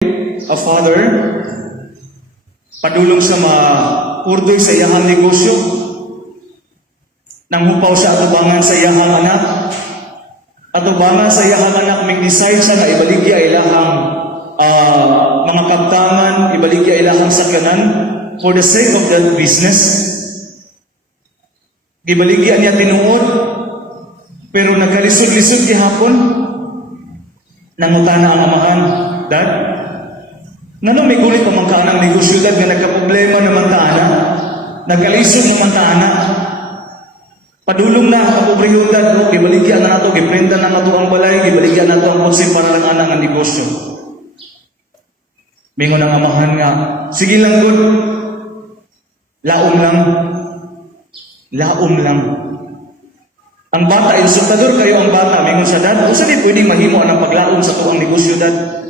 a father, padulong sa mapurdoy sa iyahang negosyo, nanghupaw siya atubangan sa iyahang anak, atubangan sa iyahang anak, may decide siya na ibaligya ilahang mga kabtangan, ibaligya ilahang sakyanan for the sake of that business. Ibaligya niya tinuod, pero nagkalisod-lisod gihapon, nangutana ang amahan, Dad, nanong may gulit ang mga kanang negosyo, Dad, nga nagka-problema naman taana, nagkalisod naman taana, padulong na, kapobrehon, Dad, ibaligya na nato, giprenda na nato ang balay, ibaligya na nato ang konsep para lang anang ang negosyo. Mingon ang amahan nga, sige lang, good, laom lang. Ang bata, insultador kayo ang bata, mingon sa Dad, o saan pwedeng mahimo ang paglaom sa tuang negosyo, Dad?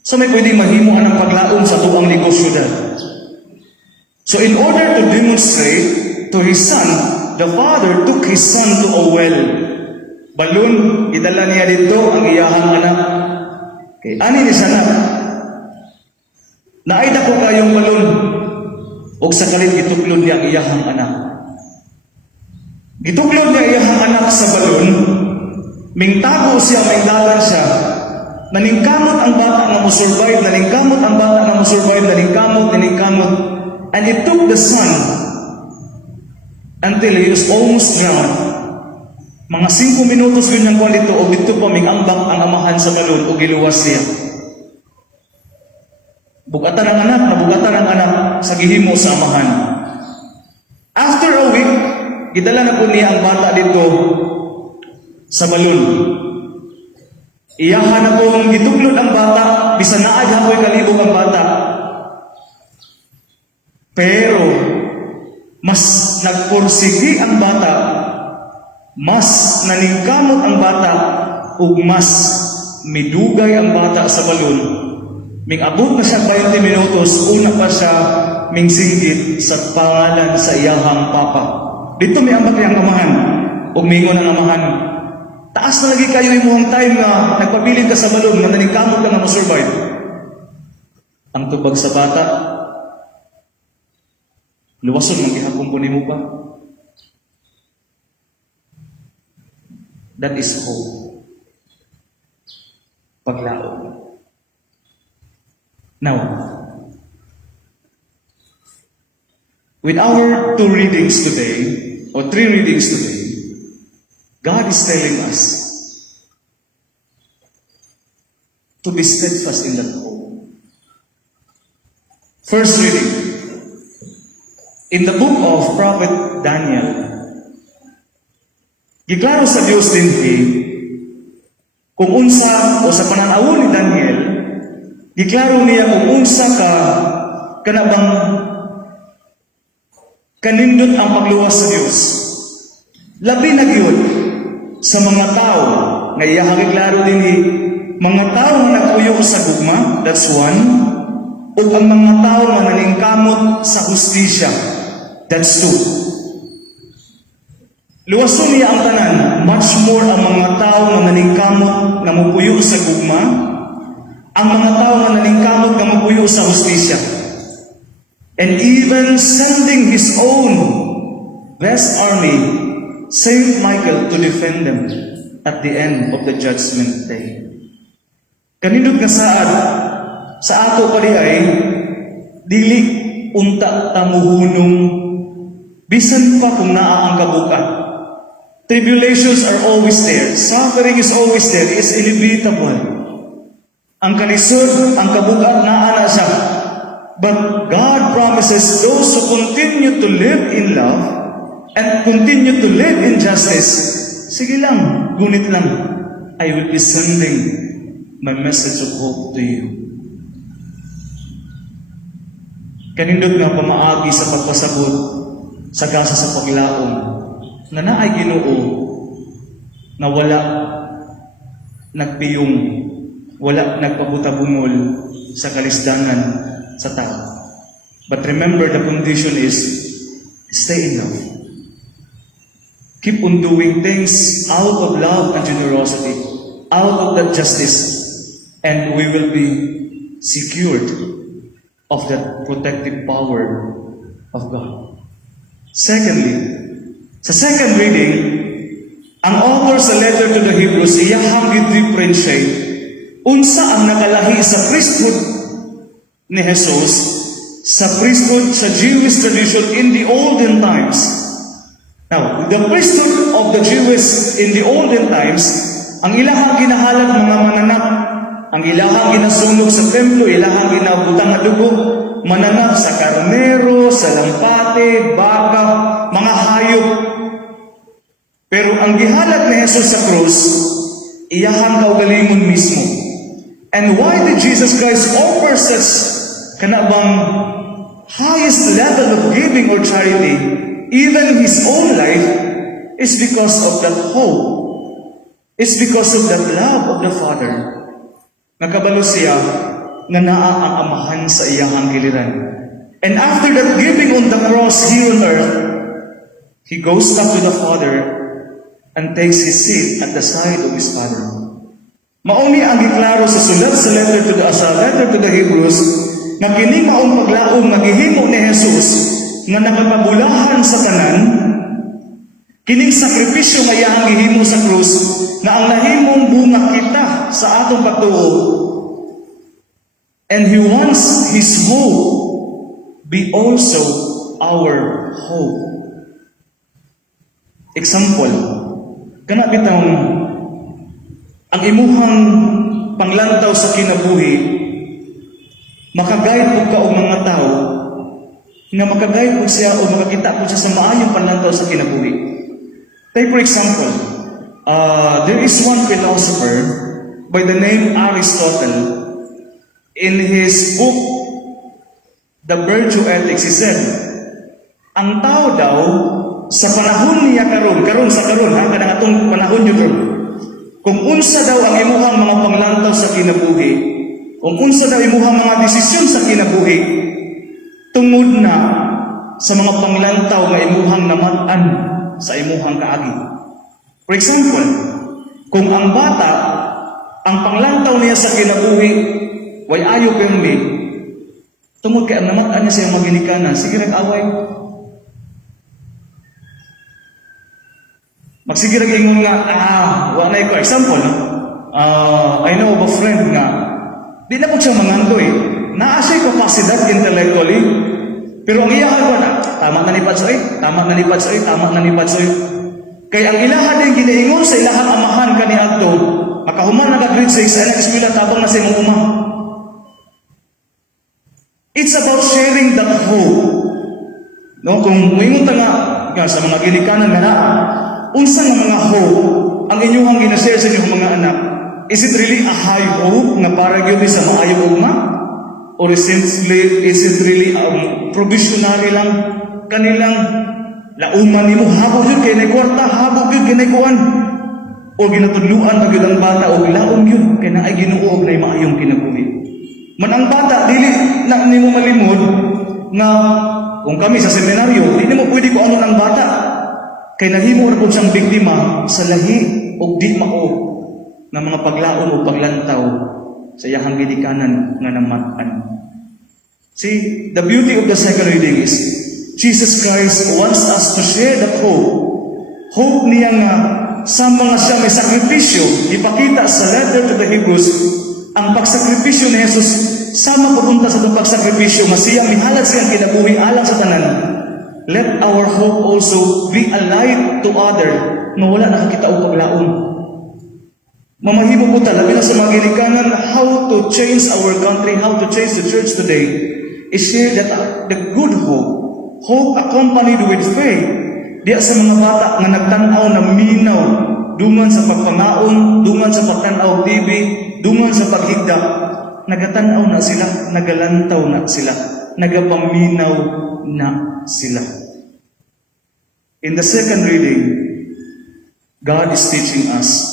Saan may pwedeng mahimo ang paglaom sa tuang negosyo, Dad? So in order to demonstrate to his son, the father took his son to a well. Balon, idala niya dito ang iyahang anak. Okay, ani ni sanak? Naayda ko kayong balon, o sa kalit gituklod niya ang iyahang anak. Gituklod niya iyahang anak sa balon, mingtago siya, mingdalan siya, naningkamot ang bata nga musurvive, naningkamot ang bata nga musurvive, naningkamot, and it took the son until he was almost drowned. Mga 5 minutos ganyang kuwan dito, o dito pa mingangbak ang amahan sa balon, o giluwas siya. Bugatan ang anak sa gihimo sa amahan. After a week, gidala na po niya ang bata dito sa balon. Iyahan na pong gituklod ang bata, bisan naay hapoy kalibog ang bata. Pero, mas nagpursigi ang bata, mas naningkamot ang bata, ug mas midugay ang bata sa balon. Ming abot na siya 20 minutos, una pa siya mingsinggit sa pangalan sa iyahang papa. Dito may ambag niyang amahan, o mingon ang amahan, taas na lagi kayo imuhang time na nagpabiling ka sa balon, na naningkamot ka na masurvive. Ang tubag sa bata, luwason mang gihapon po ni mo pa. That is hope. Paglaom. Now, with our 2 readings today, or 3 readings today, God is telling us to be steadfast in that hope. First reading, in the book of Prophet Daniel, giklaro sa Dios dinhi kung unsa o sa pananaw ni Daniel, giklaro niya kung unsa ka kanabang kanindot ang pagluwas sa Dios. Labi na gyud sa mga tao nga iyang giklaro dinhi, mga tao nga nagpuyo sa gugma, that's one, ug ang mga tao nga naningkamot sa hustisya, that's two. Luwason niya ang tanan, much more ang mga tao nga naningkamot nga mupuyo sa gugma, ang mga tao nga naningkamot nga mupuyo sa hustisya. And even sending his own best army, Saint Michael, to defend them at the end of the judgment day. Kanindot nga saad, sa ato pa di ay, dili unta tamuhunong, bisan pa kung naa ang kabukat. Tribulations are always there. Suffering is always there. It is inevitable. Ang kalisod, ang kabukat, naa na siya. But God promises those who continue to live in love and continue to live in justice, sige lang, gunit lang, I will be sending my message of hope to you. Kanindot nga pamaagi sa pagpasabot sa gasa sa paglaom, na naay Ginoo na wala nagpiyong, wala nagpabutabungol sa kalisdangan sa tao. But remember, the condition is stay in love. Keep on doing things out of love and generosity, out of that justice, and we will be secured of that protective power of God. Secondly, sa second reading, ang author sa letter to the Hebrews, iyahang gi-differentiate unsa ang nakalahi sa priesthood ni Jesus sa priesthood sa Jewish tradition in the olden times. Now, the priesthood of the Jews in the olden times, ang ilahang ginahalad mga mananap, ang ilahang ginasunog sa templo, ilahang ginabutang na dugo, mananap sa karnero, sa lampate, baka, mga hayop. Pero ang gihalad ni Jesus sa krus, iyahang kaugalingon mismo. And why did Jesus Christ offer such kanabang highest level of giving or charity, even His own life, is because of that hope. It's because of that love of the Father. Nakabalo siya na naa ang amahan sa iyahang giliran. And after that giving on the cross here on earth, He goes up to the Father and takes His seat at the side of His Father. Mauni ang giklaro sa sulat sa letter to the Hebrews na kini maong paglaom nga gihimo ni Jesus nga nakapabulahan sa tanan, kining sakripisyo nga iyahang gihimo sa krus na ang nahimong bunga kita sa atong pagtuo. And He wants His hope be also our hope. Example, kana bitang ang imuhang panglantaw sa kinabuhi, makagayad po ka o mga tao, nga makagayad po siya o makakita po siya sa maayong panlantaw sa kinabuhi. Take for example, there is one philosopher by the name Aristotle. In his book, The Virtue Ethics, he said, ang tao daw, sa panahon niya karon sa karon, kanang atong panahon yun ron, kung unsa daw ang imuhang mga panglantaw sa kinabuhi, kung unsa daw imuhang mga desisyon sa kinabuhi, tungod na sa mga panglantaw nga imuhang namatan sa imuhang kaagi. For example, kung ang bata, ang panglantaw niya sa kinabuhi, way ayo pirmi, tungod kay ang namatan niya sa iyang maginikana, sige nag-away. Magsige ra ingon nga, wa na ko example. I know of a friend nga, di na po siya mangandoy. Naa siya kapasidad intellectually, pero ang iyahan ko na, tama na ni Patsoy, tama na ni Patsoy, tama na ni Patsoy. Kaya ang ilahan din ginaingon sa ilahang amahan kani adto, makahuman na ka grade 6, ay nag-eskwela tabang na sa imong uma. It's about sharing that hope. No, kung moingon ta nga sa mga ginikanan nga naa, unsa nga mga hope ang inyong ginashare sa inyong mga anak? Is it really a high hope nga para gyud sa maayong ugma? Or is it really provisionary lang kanilang lauman nimo habog gyud kay nay kwarta, habog gyud kay nay kuan? O ginatudluan ba gyud ang bata o laom gyud kay naay Ginoo og nay maayong kinabuhi? Man ang bata dili na nimo malimod nga kung kami sa seminaryo, di nimo pwede ko ano ang bata. Kay nahimo ra pud siyang biktima sa lahi o di mao na mga paglaom o paglantaw sa iyahang gidikanan nga namatan. See, the beauty of the second reading is Jesus Christ wants us to share that hope. Hope niya nga sa mga siya may sakripisyo, ipakita sa letter to the Hebrews, ang pagsakripisyo ni Jesus sama pupunta sa itong pagsakripisyo nga siya mihalad siyang kinabuhi alang sa tanan. Let our hope also be a light to other na wala nakakita o paglaon. Mamahimo po talaga na sa mga ginikanan how to change our country, how to change the church today is share that the good hope accompanied with faith. Diya sa mga bata nga nagtanaw na minaw dungan sa pagpangaon, dungan sa pagtanaw TV, dungan sa paghigda, nagatanaw na sila, nagalantaw na sila, nagapaminaw na sila. In the second reading, God is teaching us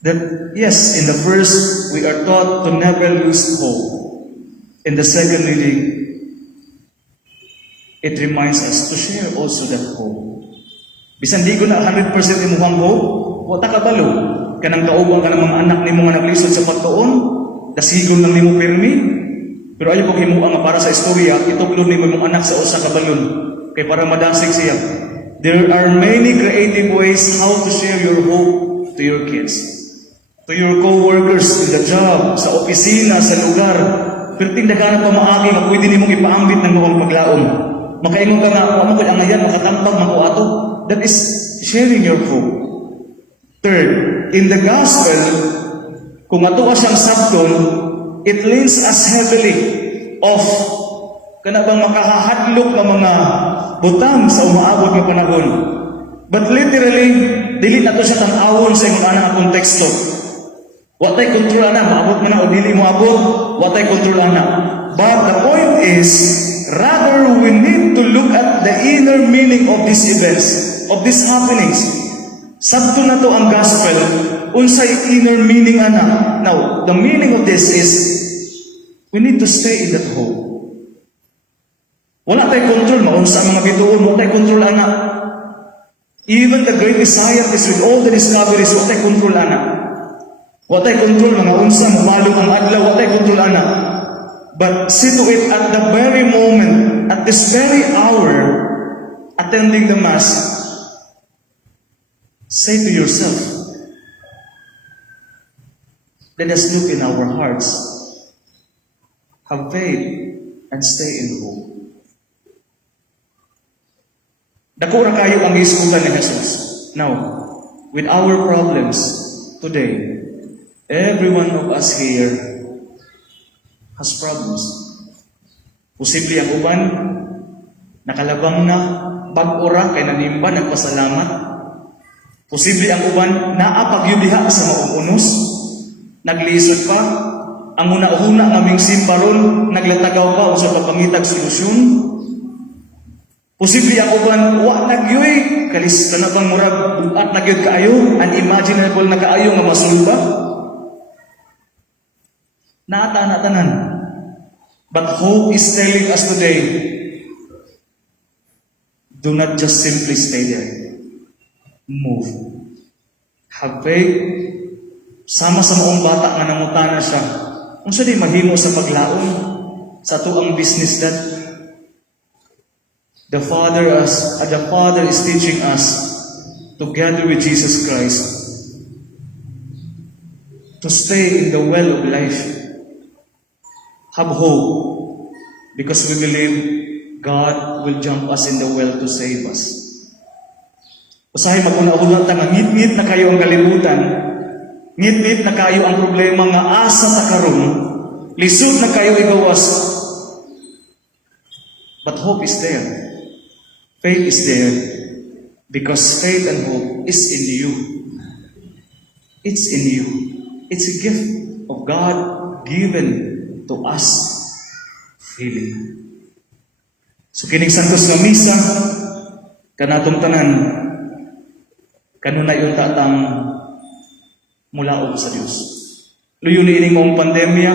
that yes, in the first we are taught to never lose hope. In the second reading, it reminds us to share also that hope. Bisan di ko na 100% imuhang hope, wata kabalo. kanang kauban ka ng mga anak nimo nga naglisod sa pagtuon, dasigol lang nimo pirmi. Pero ayo pag himuang nga para sa istorya, ituklod nimo imong anak sa usa ka balon kay para madasig siya. There are many creative ways how to share your hope to your kids, to your co-workers in the job, sa opisina, sa lugar. Pero tindaganan pa maagi nga pwede nimong ipaambit ng mga paglaom. Makaingon ka nga, mo ko ang ayan, makatambag, makuato. That is sharing your hope. Third, in the gospel, kung ato siyang sabton, it leans us heavily of kanabang makahahadlok ng mga butang sa umaabot ng panahon. But literally, dili na to siya tan-awon sa imong anang konteksto. Watay kontrol ana, maabot man na o dili mo abot, watay kontrol ana. But the point is, rather we need to look at the inner meaning of these events, of these happenings. Sabto na to ang gospel, unsay inner meaning ana. Now, the meaning of this is, we need to stay in that hope. Wala tayo control, maunsa ang mga bituon, wala tayo control ana. Even the great scientists with all the discoveries, wala tayo control ana. Wala tayo control, mga unsa, mamalong ang adlaw, wala tayo control ana. But see to it at the very moment, at this very hour, attending the Mass, say to yourself, let us look in our hearts, have faith, and stay in hope. Dako ra kayo ang iskutan ni Jesus. Now, with our problems today, every one of us here has problems. Posible ang uban, nakalabang na, bag-ura, kay nanimba, nagpasalamat. Posible ang uban, naapagyudiha sa mauunos, naglisod pa, ang una-una naming simbaron, naglatagaw pa o sa pagpangitag solusyon. Posible ang uban, wa nagyoy, kalis na bang murag, at nagyod kaayo, unimaginable na kaayo nga masulba. Naata-tanan. But hope is telling us today, do not just simply stay there. Move. Have faith. Sama sa maong bata nga nangutana siya. Kung siya di mahimo sa paglaon, sa tuang business that the Father is teaching us together with Jesus Christ to stay in the well of life. Have hope because we believe God will jump us in the well to save us. Usahay maguna-una ta nga ngit-ngit na kayo ang kalibutan, ngit-ngit na kayo ang problema nga asa ta karon, lisod na kayo igawas. But hope is there. Faith is there because faith and hope is in you. It's in you. It's a gift of God given to us freely. So kining santos nga misa kanatong tanan kanunay yung tatang mulaog sa Dios. Luyo ni ining mong pandemya,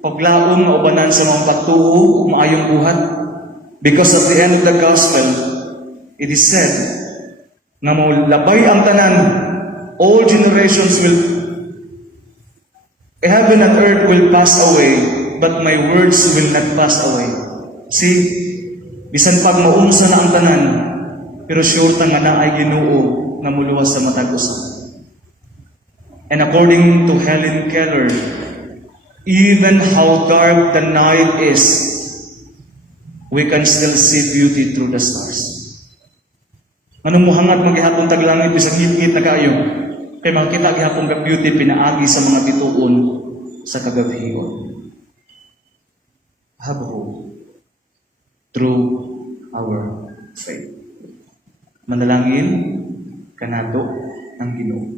paglaom nga ubanan sa mga pagtuo, maayong buhat. Because at the end of the gospel, it is said nga mo labay ang tanan, all generations will, heaven and earth will pass away, but my words will not pass away. See, bisan pag maunsa na ang tanan, pero sure ta nga na ay Ginoo nga muluwas sa matag usa. And according to Helen Keller, even how dark the night is, we can still see beauty through the stars. Anong muhangat magihapon taglangit bisag ngit-ngit na kayo, kay makita gihapon ka beauty pinaagi sa mga bituon sa kagabihion. Have hope through our faith. Manalangin kanato ng Ginoo.